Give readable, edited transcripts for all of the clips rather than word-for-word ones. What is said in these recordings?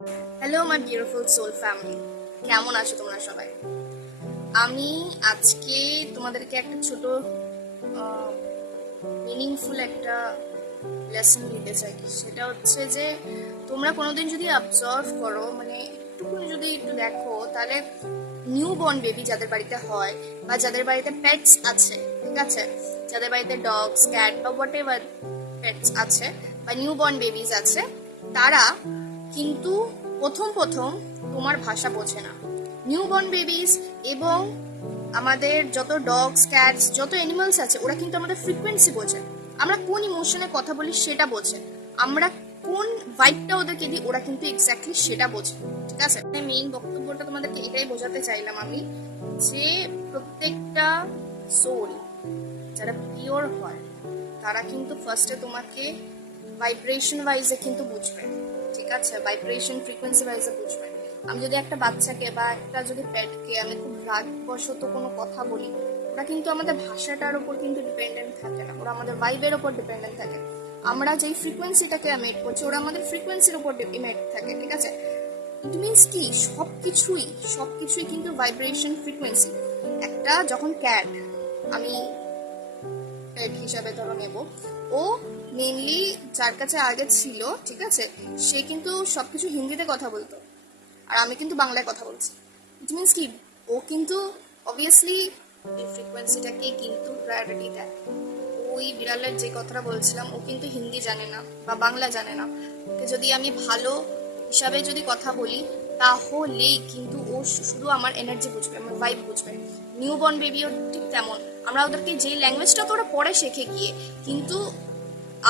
Hello my beautiful soul family, কেমন আছো তোমরা সবাই? আমি আজকে তোমাদেরকে একটা ছোট মিনিংফুল একটা লেসন দিতে চাই। সেটা হচ্ছে যে তোমরা কোনোদিন যদি অবজার্ভ করো, মানে একটুকুনি যদি একটু দেখো, তাহলে নিউ বর্ন বেবি যাদের বাড়িতে হয় বা যাদের বাড়িতে পেটস আছে, ঠিক আছে, যাদের বাড়িতে ডগস, ক্যাট বা হোয়াট এভার পেটস আছে বা নিউ বর্ন বেবিজ আছে, তারা কিন্তু প্রথম প্রথম তোমার ভাষা বোঝে না। নিউ বর্ন বেবিজ এবং আমাদের যত ডগস, ক্যাটস, যত অ্যানিমালস আছে, ওরা কিন্তু আমাদের ফ্রিকোয়েন্সি বোঝে। আমরা কোন ইমোশনে কথা বলি সেটা বোঝে, আমরা কোন ভাইবটা ওদেরকে দিই ওরা কিন্তু এক্স্যাক্টলি সেটা বোঝে, ঠিক আছে। মেইন বক্তব্যটা তোমাদেরকে এটাই বোঝাতে চাইলাম আমি, যে প্রত্যেকটা সোল যারা পিওর হয় তারা কিন্তু ফার্স্টে তোমাকে ভাইব্রেশন ওয়াইজে কিন্তু বুঝবে, ঠিক আছে, ভাইব্রেশন ফ্রিকোয়েন্সি ওয়াইজে বুঝবে। আমি যদি একটা বাচ্চাকে বা একটা যদি পেটকে আমি খুব রাগবশত কোনো কথা বলি, ওরা কিন্তু আমাদের ভাষাটার উপর কিন্তু ডিপেন্ডেন্ট থাকে না, ওরা আমাদের ভাইবের উপর ডিপেন্ডেন্ট থাকে। আমরা যেই ফ্রিকোয়েন্সিটাকে এমিট করছি ওরা আমাদের ফ্রিকোয়েন্সির উপর ইমিট থাকে, ঠিক আছে। ইট মিনস কি সবকিছুই কিন্তু ভাইব্রেশন ফ্রিকোয়েন্সি। একটা যখন ক্যাট, আমি পেট হিসাবে ধরো নেব, ও মেনলি যার কাছে আগে ছিল, ঠিক আছে, সে কিন্তু সবকিছু হিন্দিতে কথা বলতো, আর আমি কিন্তু বাংলায় কথা বলছি। ইট মিনস কি ও কিন্তু অবভিয়াসলি এই ফ্রিকোয়েন্সিটাকে কিন্তু প্রায়োরিটি দেয়। ওই বিড়ালের যে কথাটা বলছিলাম, ও কিন্তু হিন্দি জানে না বা বাংলা জানে না। ওকে যদি আমি ভালো হিসাবে যদি কথা বলি, তাহলেই কিন্তু ও শুধু আমার এনার্জি বুঝবে, আমার ভাইব বুঝবে। নিউ বর্ন বেবিও ঠিক তেমন, আমরা ওদেরকে যেই ল্যাঙ্গুয়েজটা তো ওরা পরে শেখে গিয়ে, কিন্তু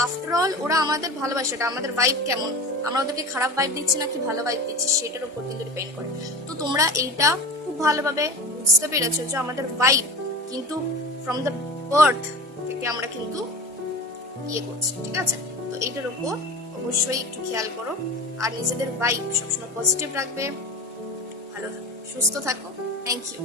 আফটার অল ওরা আমাদের ভালোবাসাটা, আমাদের ভাইব কেমন, আমরা ওদেরকে খারাপ ভাইব দিচ্ছি না কি ভালো ভাইব দিচ্ছি, সেটার উপর কিন্তু ডিপেন্ড করে। তো তোমরা এইটা খুব ভালোভাবে বুঝতে পেরেছো যে আমাদের ভাইব কিন্তু ফ্রম দ্য বার্থ থেকে আমরা কিন্তু ইয়ে করছি, ঠিক আছে। তো এইটার উপর অবশ্যই একটু খেয়াল করো, আর নিজেদের ভাইব সবসময় পজিটিভ রাখবে। ভালো থাকো, সুস্থ থাকো। Thank you.